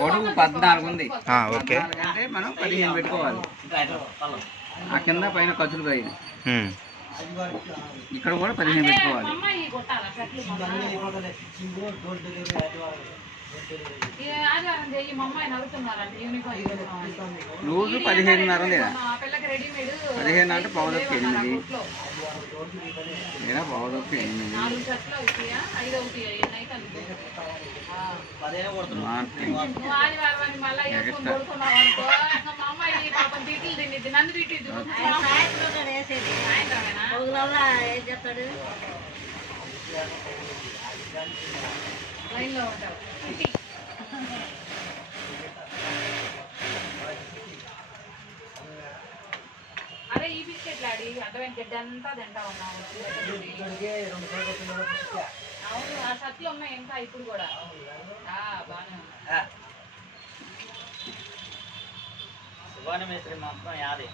పొడుగు 14 ఉంది. ఓకే. అంటే మనం 15 పెట్టుకోవాలి. ఆ కింద పైన ఖర్చులు పోయింది. ఇక్కడ కూడా 15 పెట్టుకోవాలి. రోజు 15.5 లేదా 15 అంటే పావుదొక్క 8 లేదా పావుదొక్క 8 అరే ఈ బిస్కెట్లు ఆడి అడ్డమైన గడ్డి అంతా తింటా ఉన్నావు. అవును ఆ సత్తులు ఉన్నాయి ఇంకా ఇప్పుడు కూడా బాగానే సుబాని మేస్త్రి మొత్తం యాదే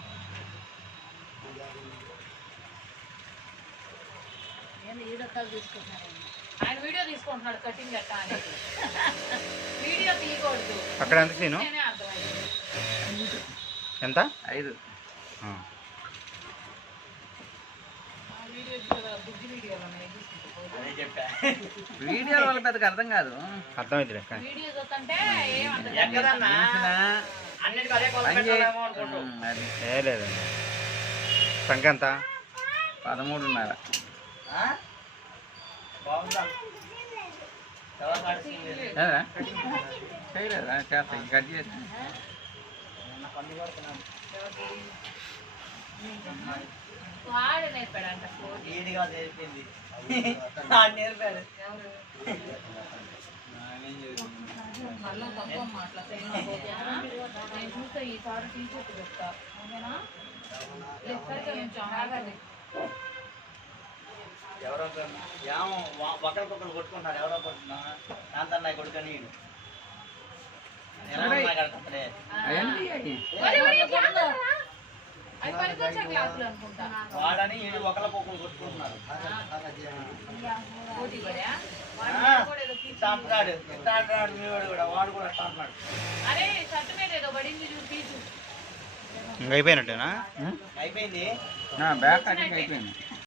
ఆయన వీడియో తీసుకుంటున్నాడు కటింగ్ ఎట్టా అనేది. వీడియో తీయకూడదు. అక్కడ ఎంత సీను ఎంత 5 వీడియో వాళ్ళకి పెద్దగా అర్థం కాదు. అర్థమైంది. లేదండి. సంఖ్య ఎంత 13.5. చేయలేదా చేస్తా కట్ చేసి నేర్పాడంట నేర్పింది నేర్పాడు. మళ్ళీ తక్కువ నేను చూస్తే ఈసారి టీచర్కి చెప్తా ఓకేనా. ఎవరో ఒకరికొకరు కొట్టుకుంటారు. ఎవరో కొట్టుకున్నా కాంతన్న కొడుకని వాడని వీడు ఒకరికొకరు కొట్టుకుంటున్నారు. వాడు కూడా అంటున్నాడు. అయిపోయినట్టేనా? అయిపోయింది. బ్యాక్ కటింగ్ అయిపోయింది.